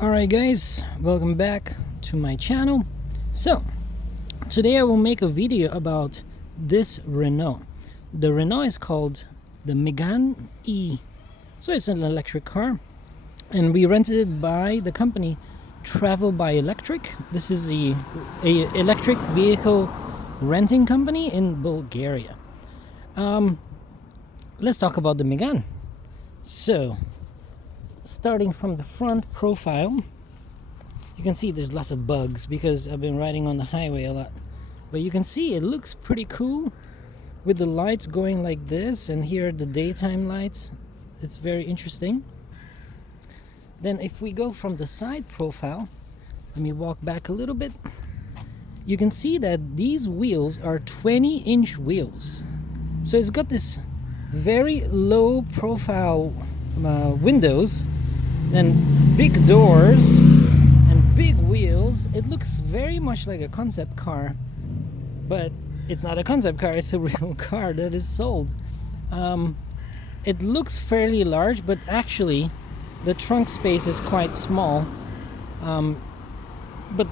Alright guys, welcome back to my channel. So today I will make a video about this Renault. The Renault is called the Megane E. So it's an electric car and we rented it by the company Travel by Electric. This is a electric vehicle renting company in Bulgaria. Let's talk about the Megane. So starting from the front profile, you can see there's lots of bugs because I've been riding on the highway a lot, but you can see it looks pretty cool with the lights going like this, and here are the daytime lights. It's very interesting. Then if we go from the side profile, let me walk back a little bit. You can see that these wheels are 20-inch wheels, so it's got this very low profile windows, then big doors and big wheels. It looks very much like a concept car, but it's not a concept car, it's a real car that is sold. It looks fairly large, but actually the trunk space is quite small, but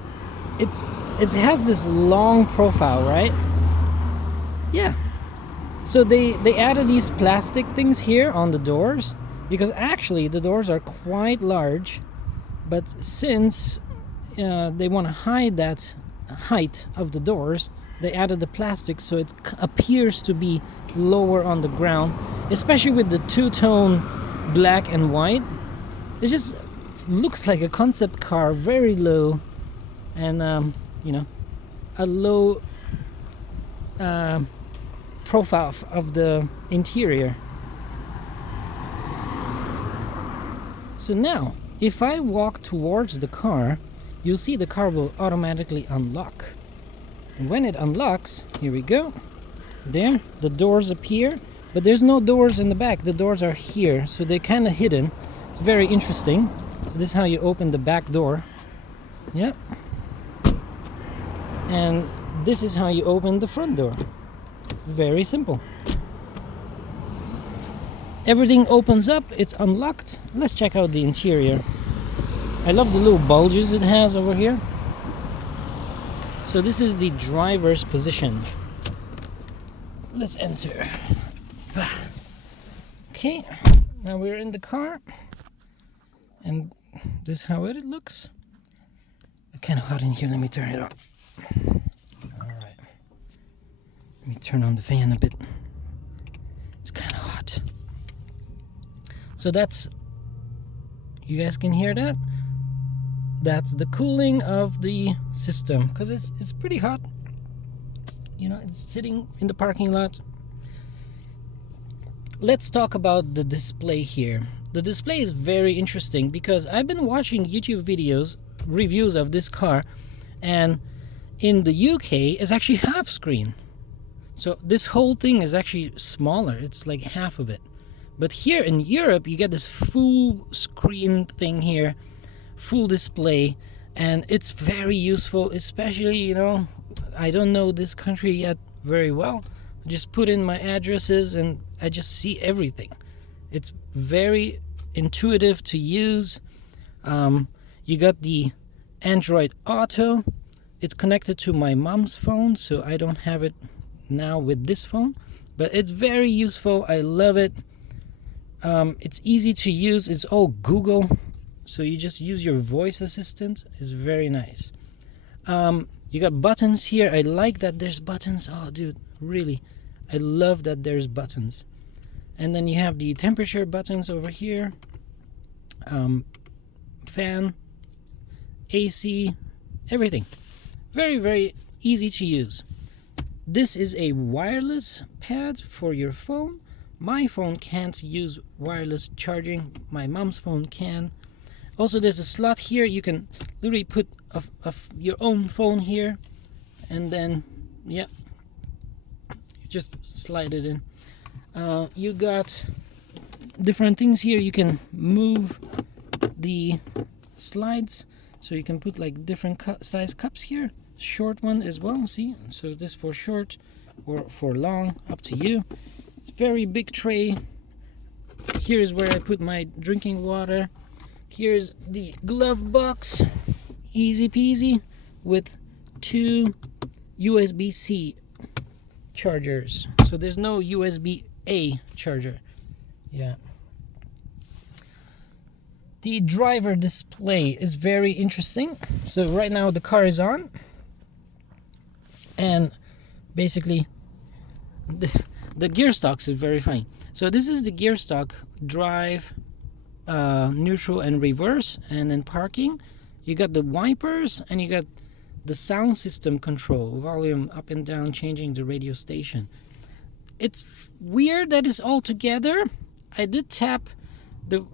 it has this long profile, right? Yeah. So they added these plastic things here on the doors because actually the doors are quite large, but since they want to hide that height of the doors, they added the plastic so it appears to be lower on the ground, especially with the two-tone black and white. It just looks like a concept car, very low, and you know, a low profile of the interior. So now if I walk towards the car, you'll see the car will automatically unlock, and when it unlocks, here we go, there the doors appear, but there's no doors in the back. The doors are here, so they're kind of hidden. It's very interesting. So this is how you open the back door. Yep. And this is how you open the front door. Very simple. Everything opens up, it's unlocked. Let's check out the interior. I love the little bulges it has over here. So this is the driver's position. Let's enter. Okay, now we're in the car, and this is how it looks. It's kind of hot in here, let me turn it on. Alright, let me turn on the fan a bit. It's kind of hot. So that's, you guys can hear that? That's the cooling of the system, because it's pretty hot. You know, it's sitting in the parking lot. Let's talk about the display here. The display is very interesting because I've been watching YouTube videos, reviews of this car, and in the UK it's actually half screen. So this whole thing is actually smaller, it's like half of it. But here in Europe you get this full screen thing here, full display, and it's very useful, especially, you know, I don't know this country yet very well. I just put in my addresses and I just see everything. It's very intuitive to use. You got the Android Auto. It's connected to my mom's phone, so I don't have it now with this phone, but it's very useful. I love it. It's easy to use. It's all Google, so you just use your voice assistant. It's very nice. You got buttons here. I like that there's buttons. Oh dude, really, I love that there's buttons. And then you have the temperature buttons over here, fan, AC, everything. Very, very easy to use. This is a wireless pad for your phone. My phone can't use wireless charging. My mom's phone can. Also, there's a slot here. You can literally put your own phone here, and then, yeah, just slide it in. You got different things here. You can move the slides, so you can put like different size cups here. Short one as well, see? So this for short or for long, up to you. It's very big tray. Here is where I put my drinking water. Here's the glove box, easy peasy, with 2 USB-C chargers. So there's no USB-A charger. Yeah. The driver display is very interesting. So right now the car is on, and basically the gear stocks is very funny. So this is the gear stock: drive, neutral and reverse, and then parking. You got the wipers, and you got the sound system control, volume up and down, changing the radio station. It's weird that it's all together. I did tap the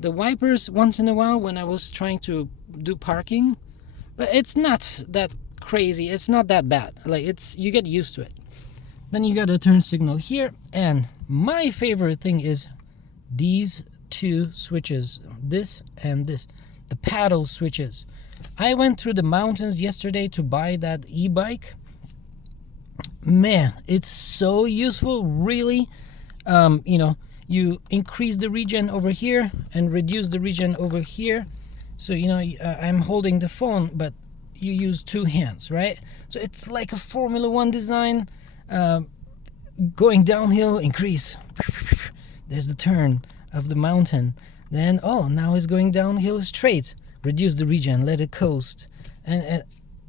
wipers once in a while when I was trying to do parking, but it's not that crazy. It's not that bad. Like, you get used to it. Then you got a turn signal here, and my favorite thing is these 2 switches, this and this, the paddle switches. I went through the mountains yesterday to buy that e-bike. Man, it's so useful, really. You know, you increase the regen over here and reduce the regen over here. So, you know, I'm holding the phone, but you use 2 hands, right? So it's like a Formula 1 design. Going downhill, increase. There's the turn of the mountain. Then, oh, now it's going downhill straight. Reduce the regen, let it coast. And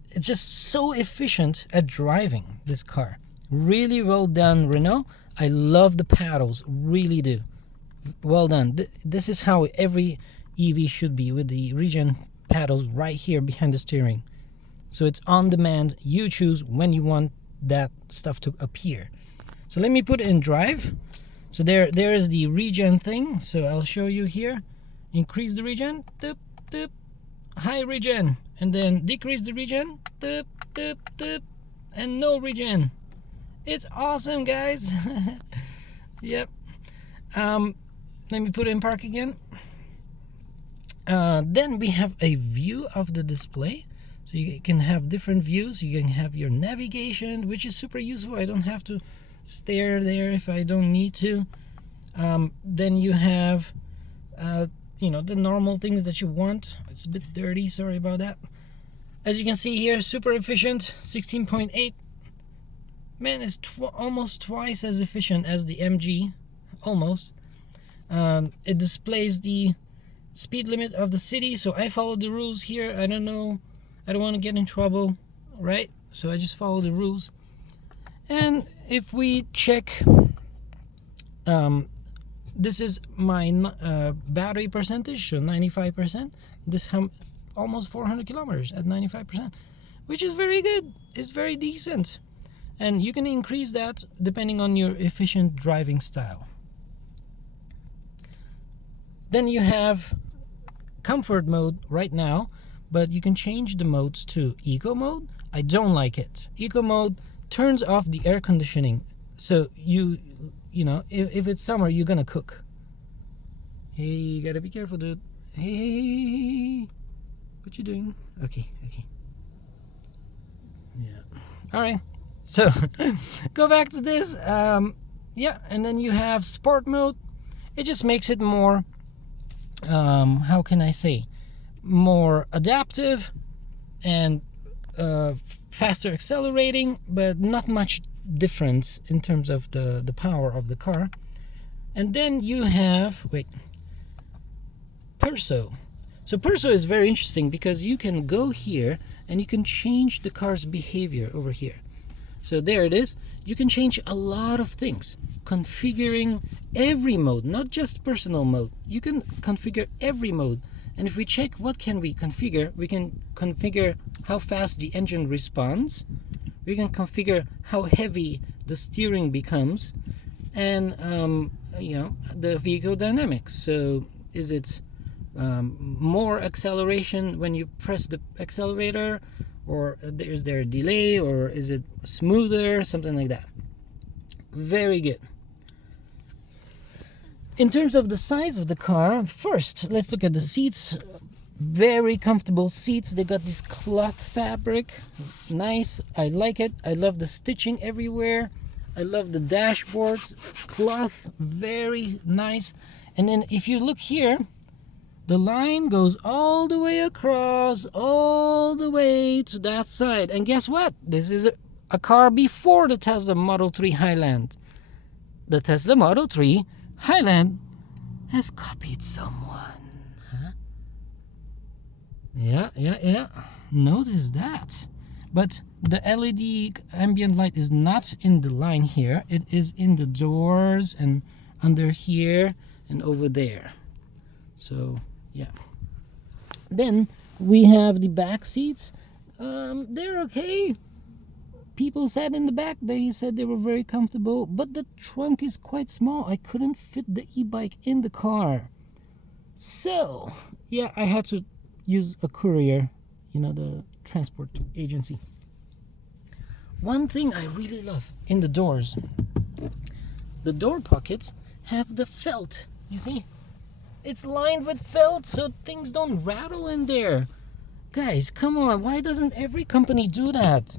it's just so efficient at driving, this car. Really well done, Renault. I love the paddles, really do. Well done. This is how every EV should be, with the regen paddles right here behind the steering. So it's on demand. You choose when you want that stuff to appear. So let me put it in drive. So there is the regen thing. So I'll show you here. Increase the regen, dip, dip. High regen, and then decrease the regen, dip, dip, dip, and no regen. It's awesome, guys. Yep. Let me put it in park again. Then we have a view of the display. So you can have different views. You can have your navigation, which is super useful. I don't have to stare there if I don't need to. Then you have you know, the normal things that you want. It's a bit dirty, sorry about that. As you can see here, super efficient, 16.8. Man, it's almost twice as efficient as the MG, almost. It displays the speed limit of the city, so I follow the rules here. I don't know, I don't want to get in trouble, right? So I just follow the rules. And if we check, this is my battery percentage, so 95%. This almost 400 kilometers at 95%, which is very good. It's very decent, and you can increase that depending on your efficient driving style. Then you have comfort mode right now, but you can change the modes to eco mode. I don't like it. Eco mode turns off the air conditioning, so you know, if it's summer, you're gonna cook. Hey, you gotta be careful, dude. Hey, what you doing? Okay. Yeah. All right. So go back to this. Yeah, and then you have sport mode. It just makes it more, how can I say, more adaptive and faster accelerating, but not much difference in terms of the power of the car. And then you have Perso. So Perso is very interesting because you can go here and you can change the car's behavior over here. So there it is. You can change a lot of things, configuring every mode, not just personal mode. You can configure every mode. And if we check what can we configure, we can configure how fast the engine responds. We can configure how heavy the steering becomes, and you know, the vehicle dynamics. So is it more acceleration when you press the accelerator, or is there a delay, or is it smoother, something like that. Very good. In terms of the size of the car, first let's look at the seats. Very comfortable seats. They got this cloth fabric, nice. I like it. I love the stitching everywhere. I love the dashboards, cloth, very nice. And then if you look here, the line goes all the way across, all the way to that side. And guess what? This is a car before the Tesla Model 3 Highland. The Tesla Model 3 Highland has copied someone. Huh? Yeah. Notice that. But the LED ambient light is not in the line here. It is in the doors and under here and over there. So yeah. Then we have the back seats. They're okay. People sat in the back. They said they were very comfortable, but the trunk is quite small. I couldn't fit the e-bike in the car. So yeah, I had to use a courier, you know, the transport agency. One thing I really love in the doors, the door pockets have the felt. You see, it's lined with felt so things don't rattle in there. Guys, come on, why doesn't every company do that?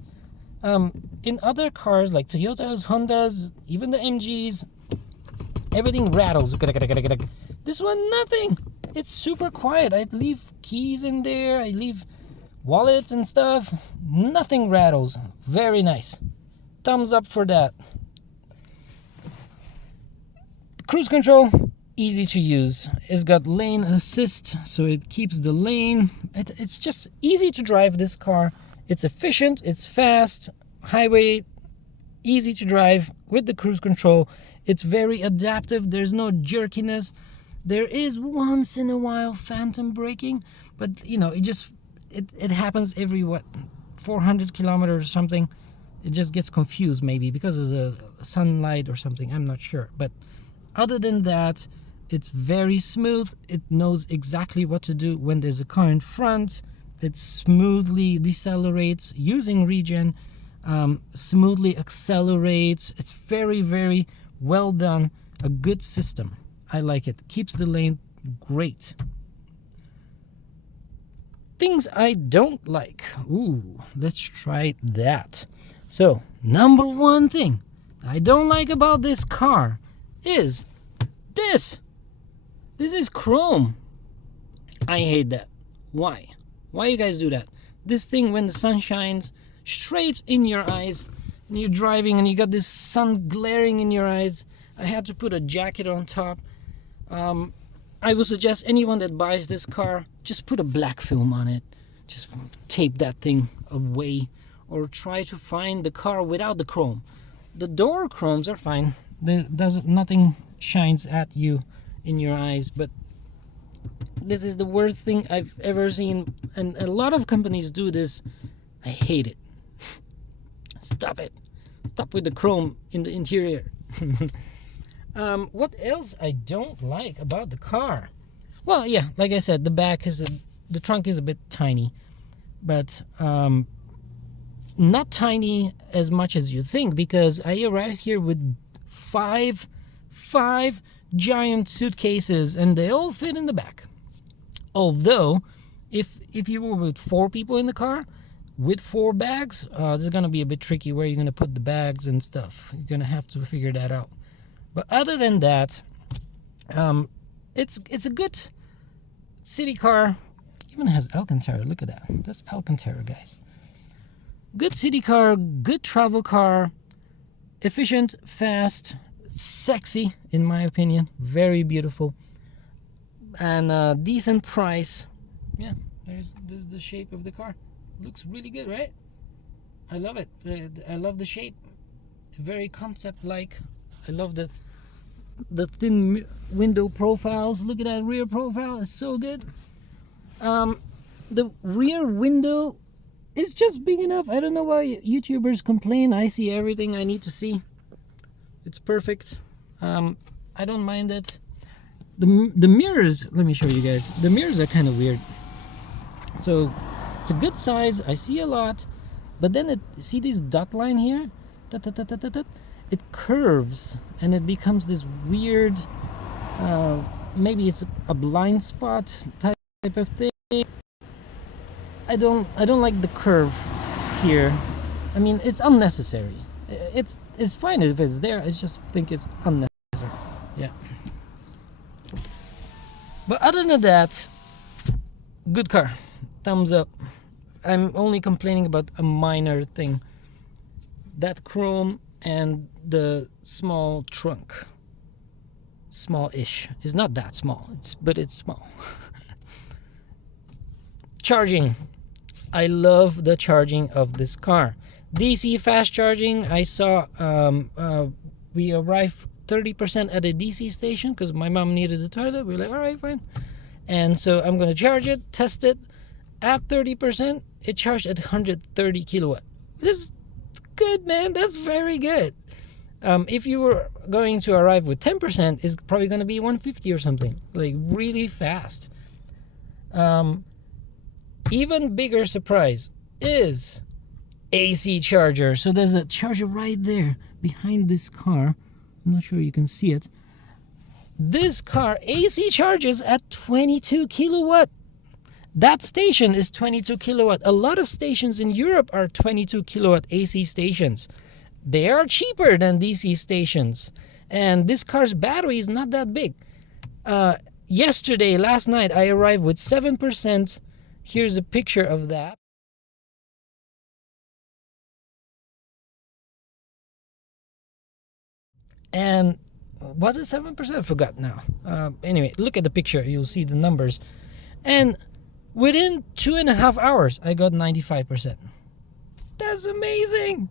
In other cars like Toyotas, Hondas, even the MGs, everything rattles. This one, nothing. It's super quiet. I leave keys in there, I leave wallets and stuff. Nothing rattles. Very nice. Thumbs up for that. Cruise control, easy to use. It's got lane assist, so it keeps the lane. It's just easy to drive this car. It's efficient, it's fast, highway, easy to drive with the cruise control. It's very adaptive. There's no jerkiness. There is once in a while phantom braking, but you know, it happens every 400 kilometers or something. It just gets confused, maybe because of the sunlight or something, I'm not sure. But other than that, it's very smooth. It knows exactly what to do when there's a car in front. It smoothly decelerates using regen, smoothly accelerates. It's very, very well done. A good system. I like it. Keeps the lane great. Things I don't like. Ooh, let's try that. So, number one thing I don't like about this car is this. This is chrome. I hate that. Why? Why you guys do that? This thing, when the sun shines straight in your eyes and you're driving and you got this sun glaring in your eyes, I had to put a jacket on top. I would suggest anyone that buys this car, just put a black film on it. Just tape that thing away, or try to find the car without the chrome. The door chromes are fine. Nothing shines at you in your eyes, but this is the worst thing I've ever seen, and a lot of companies do this. I hate it. Stop it. Stop with the chrome in the interior. What else I don't like about the car? Well, yeah, like I said, the trunk is a bit tiny, but not tiny as much as you think, because I arrived here with five giant suitcases, and they all fit in the back. Although, if you were with 4 people in the car with 4 bags, this is gonna be a bit tricky where you're gonna put the bags and stuff. You're gonna have to figure that out. But other than that, it's a good city car. Even has Alcantara. Look at that. That's Alcantara, guys. Good city car, good travel car, efficient, fast, sexy in my opinion, very beautiful, and decent price. Yeah, there's the shape of the car. Looks really good, right? I love it. I love the shape. Very concept-like. I love the thin window profiles. Look at that rear profile. It's so good. The rear window is just big enough. I don't know why YouTubers complain. I see everything I need to see. It's perfect. I don't mind it. The mirrors, let me show you guys. The mirrors are kind of weird. So it's a good size. I see a lot. But then see this dot line here? It curves and it becomes this weird, maybe it's a blind spot type of thing. I don't like the curve here. I mean, it's unnecessary. It's fine if it's there. I just think it's unnecessary. Yeah. But other than that, good car. Thumbs up. I'm only complaining about a minor thing. That chrome and the small trunk. Small-ish. It's not that small, but it's small. Charging. I love the charging of this car. DC fast charging. I saw we arrived 30% at a DC station because my mom needed the toilet. We're like, all right, fine. And so I'm going to charge it, test it. At 30%, it charged at 130 kilowatt. This is good, man. That's very good. If you were going to arrive with 10%, it's probably going to be 150 or something. Like really fast. Even bigger surprise is AC charger. So there's a charger right there behind this car. I'm not sure you can see it. This car AC charges at 22 kilowatt. That station is 22 kilowatt. A lot of stations in Europe are 22 kilowatt AC stations. They are cheaper than DC stations. And this car's battery is not that big. Last night, I arrived with 7%. Here's a picture of that. And was it 7%? I forgot now. Anyway, look at the picture. You'll see the numbers. And within 2.5 hours, I got 95%. That's amazing.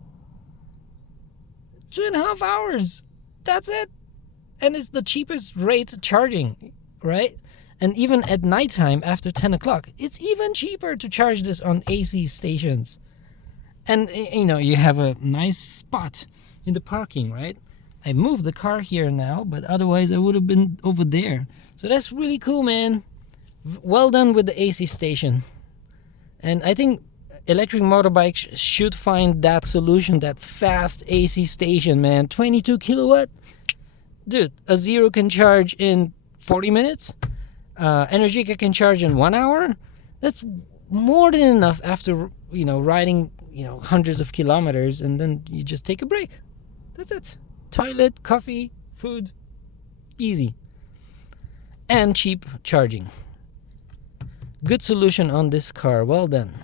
2.5 hours. That's it. And it's the cheapest rate charging, right? And even at nighttime after 10 o'clock, it's even cheaper to charge this on AC stations. And, you know, you have a nice spot in the parking, right? I moved the car here now, but otherwise I would have been over there. So that's really cool, man. Well done with the AC station. And I think electric motorbikes should find that solution, that fast AC station, man. 22 kilowatt. Dude, a Zero can charge in 40 minutes. Energica can charge in 1 hour. That's more than enough after, you know, riding, you know, hundreds of kilometers, and then you just take a break. That's it. Toilet, coffee, food, easy. And cheap charging. Good solution on this car. Well done.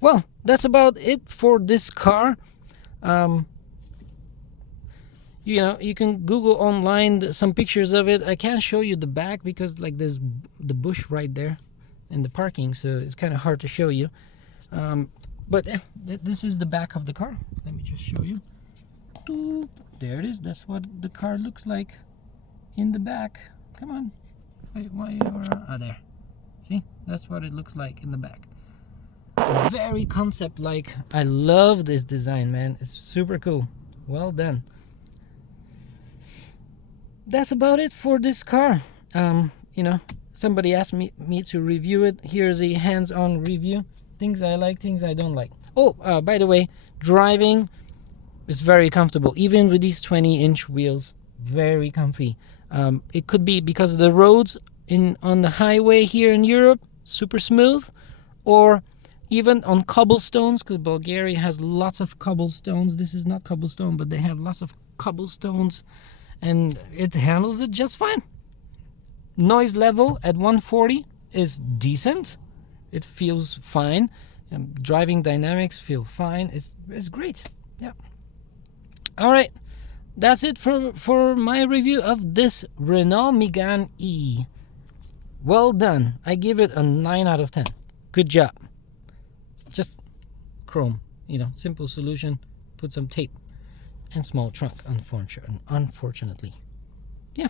Well, that's about it for this car. You know, you can Google online some pictures of it. I can't show you the back because like there's the bush right there in the parking, so it's kind of hard to show you. But this is the back of the car. Let me just show you. There it is. That's what the car looks like in the back. Come on. There. See? That's what it looks like in the back. Very concept-like. I love this design, man. It's super cool. Well done. That's about it for this car. You know, somebody asked me to review it. Here's a hands-on review. Things I like, things I don't like. Oh, by the way, driving is very comfortable. Even with these 20-inch wheels, very comfy. It could be because of the roads on the highway here in Europe, super smooth, or even on cobblestones, because Bulgaria has lots of cobblestones. This is not cobblestone, but they have lots of cobblestones, and it handles it just fine. Noise level at 140 is decent. It feels fine. Driving dynamics feel fine. It's great. Yeah. All right. That's it for my review of this Renault Megane E. Well done. I give it a 9 out of 10. Good job. Just chrome, you know, simple solution. Put some tape and small trunk, unfortunately. Yeah.